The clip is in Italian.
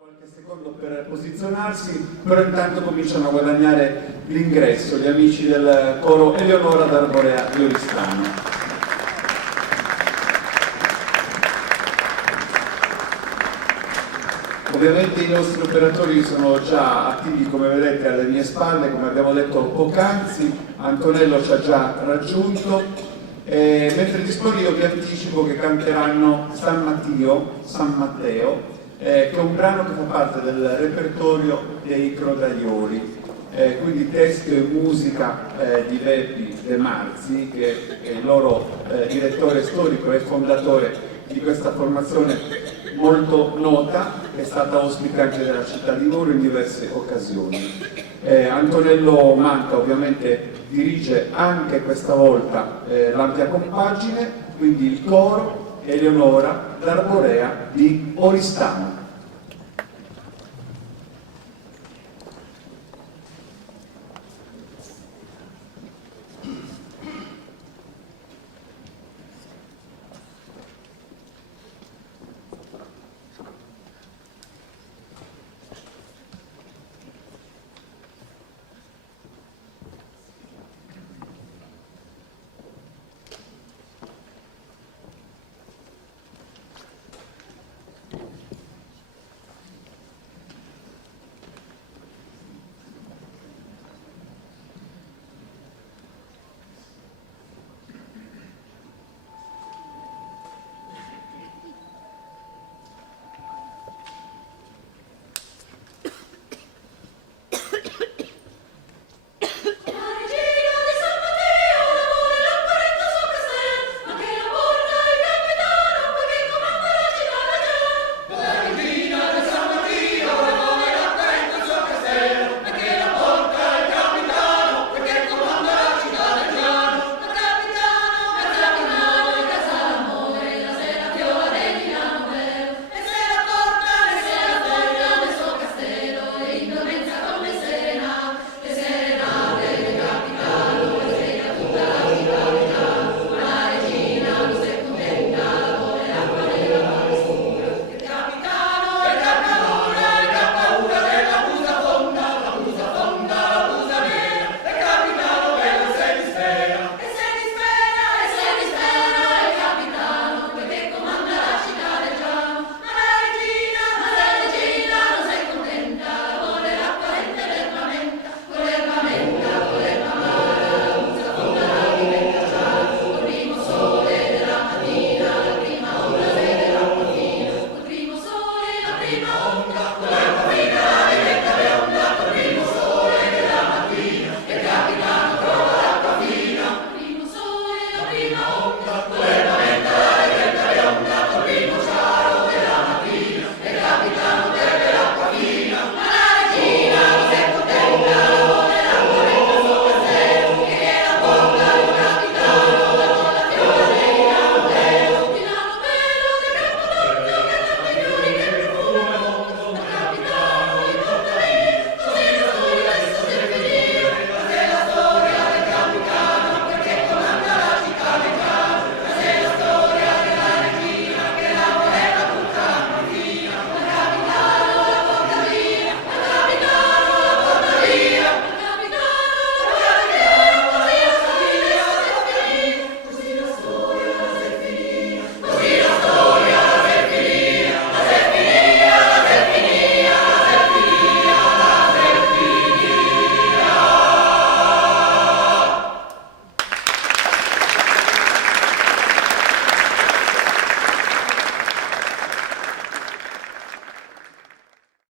Qualche secondo per posizionarsi, però intanto cominciano a guadagnare l'ingresso gli amici del coro Eleonora d'Arborea di Oristano. Ovviamente i nostri operatori sono già attivi, come vedete, alle mie spalle, come abbiamo detto poc'anzi. Antonello ci ha già raggiunto. Mentre disponi io vi anticipo che canteranno San Matteo, che è un brano che fa parte del repertorio dei Crodaioli, quindi testo e musica di Beppi De Marzi, che è il loro direttore storico e fondatore di questa formazione molto nota, che è stata ospite anche della città di Nuoro in diverse occasioni. Antonello Manca ovviamente dirige anche questa volta l'ampia compagine, quindi il coro Eleonora d'Arborea di Oristano.